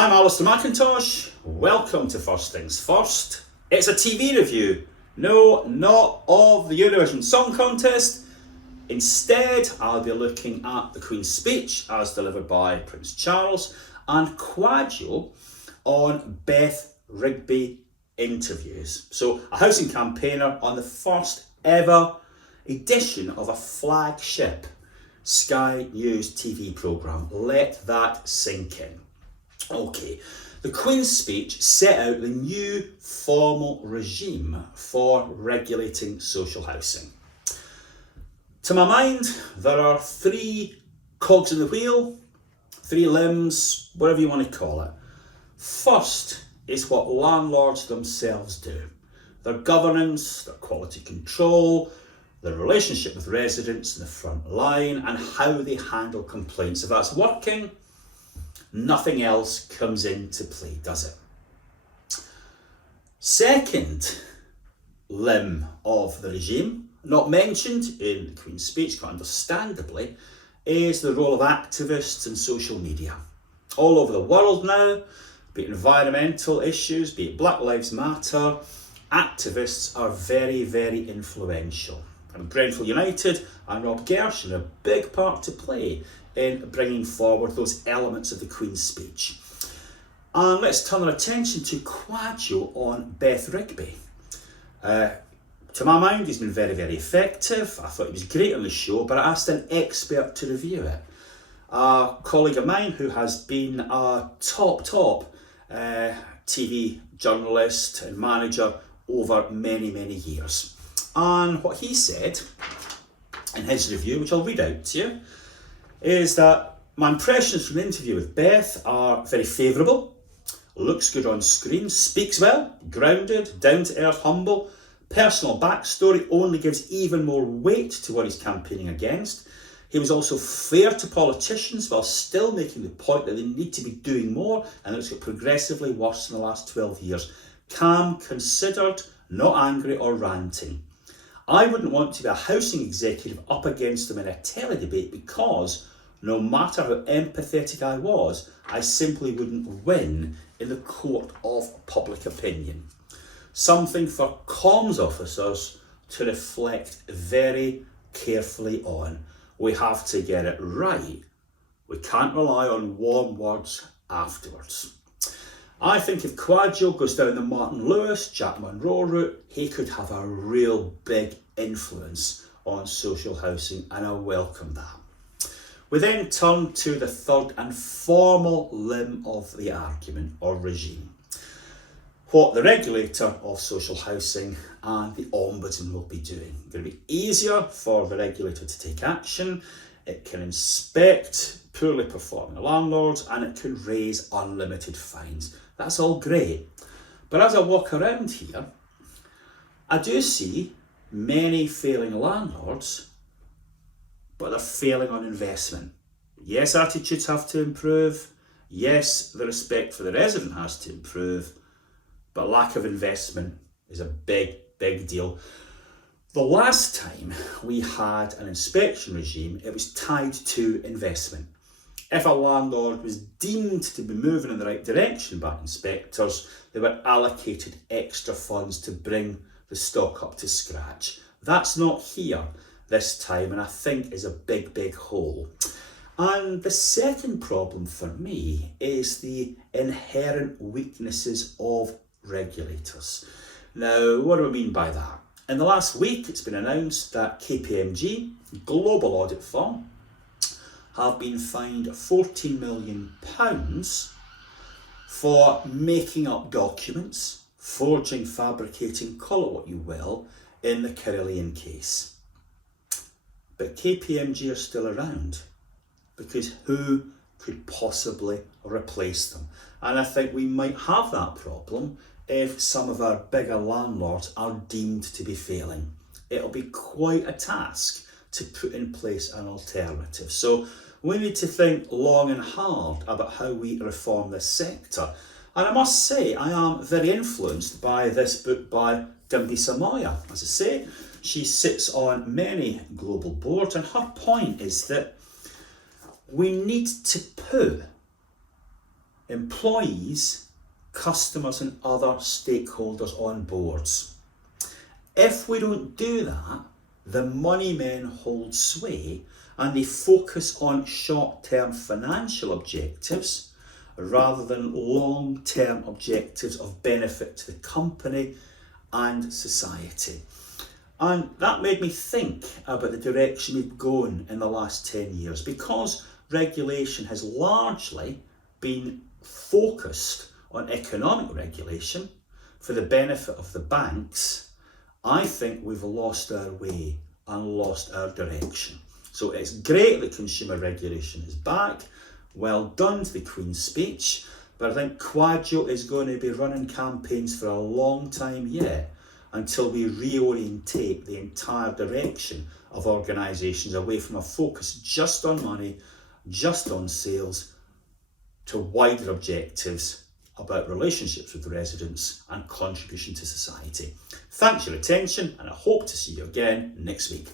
I'm Alistair McIntosh. Welcome to First Things First. It's a TV review. No, not of the Eurovision Song Contest. Instead, I'll be looking at the Queen's speech as delivered by Prince Charles and Quadio on Beth Rigby interviews. So, a housing campaigner on the first ever edition of a flagship Sky News TV programme. Let that sink in. Okay, the Queen's speech set out the new formal regime for regulating social housing. To my mind, there are three cogs in the wheel, three limbs, whatever you want to call it. First is what landlords themselves do. Their governance, their quality control, their relationship with residents in the front line, and how they handle complaints. If that's working, nothing else comes into play, does it? Second limb of the regime, not mentioned in the Queen's speech, quite understandably, is the role of activists and social media. All over the world now, be it environmental issues, be it Black Lives Matter, activists are very, very influential. And Grenfell United and Rob Gershon have a big part to play in bringing forward those elements of the Queen's speech. And let's turn our attention to Quadio on Beth Rigby. To my mind, he's been very, very effective. I thought he was great on the show, but I asked an expert to review it. A colleague of mine who has been a top TV journalist and manager over many, many years. And what he said in his review, which I'll read out to you, is that my impressions from the interview with Beth are very favourable, looks good on screen, speaks well, grounded, down to earth, humble, personal backstory only gives even more weight to what he's campaigning against. He was also fair to politicians while still making the point that they need to be doing more, and it's got progressively worse in the last 12 years. Calm, considered, not angry or ranting. I wouldn't want to be a housing executive up against them in a tele-debate because no matter how empathetic I was, I simply wouldn't win in the court of public opinion. Something for comms officers to reflect very carefully on. We have to get it right. We can't rely on warm words afterwards. I think if Quadio goes down the Martin Lewis, Jack Monroe route, he could have a real big influence on social housing, and I welcome that. We then turn to the third and formal limb of the argument or regime. What the regulator of social housing and the ombudsman will be doing. It's going to be easier for the regulator to take action. It can inspect poorly performing landlords and it can raise unlimited fines. That's all great. But as I walk around here, I do see many failing landlords, but they're failing on investment. Yes, attitudes have to improve. Yes, the respect for the resident has to improve, but lack of investment is a big, big deal. The last time we had an inspection regime, it was tied to investment. If a landlord was deemed to be moving in the right direction by inspectors, they were allocated extra funds to bring the stock up to scratch. That's not here this time, and I think is a big, big hole. And the second problem for me is the inherent weaknesses of regulators. Now, what do I mean by that? In the last week, it's been announced that KPMG, global audit firm, have been fined £14 million for making up documents, forging, fabricating, call it what you will, in the Carillion case. But KPMG are still around because who could possibly replace them? And I think we might have that problem if some of our bigger landlords are deemed to be failing. It'll be quite a task to put in place an alternative. So we need to think long and hard about how we reform this sector. And I must say, I am very influenced by this book by Dambisa Moyo. As I say, she sits on many global boards, and her point is that we need to put employees, customers and other stakeholders on boards. If we don't do that, the money men hold sway and they focus on short-term financial objectives rather than long-term objectives of benefit to the company and society. And that made me think about the direction we've gone in the last 10 years. Because regulation has largely been focused on economic regulation for the benefit of the banks, I think we've lost our way and lost our direction. So it's great that consumer regulation is back. Well done to the Queen's speech. But I think Quadro is going to be running campaigns for a long time yet until we reorientate the entire direction of organisations away from a focus just on money, just on sales, to wider objectives about relationships with residents and contribution to society. Thanks for your attention, and I hope to see you again next week.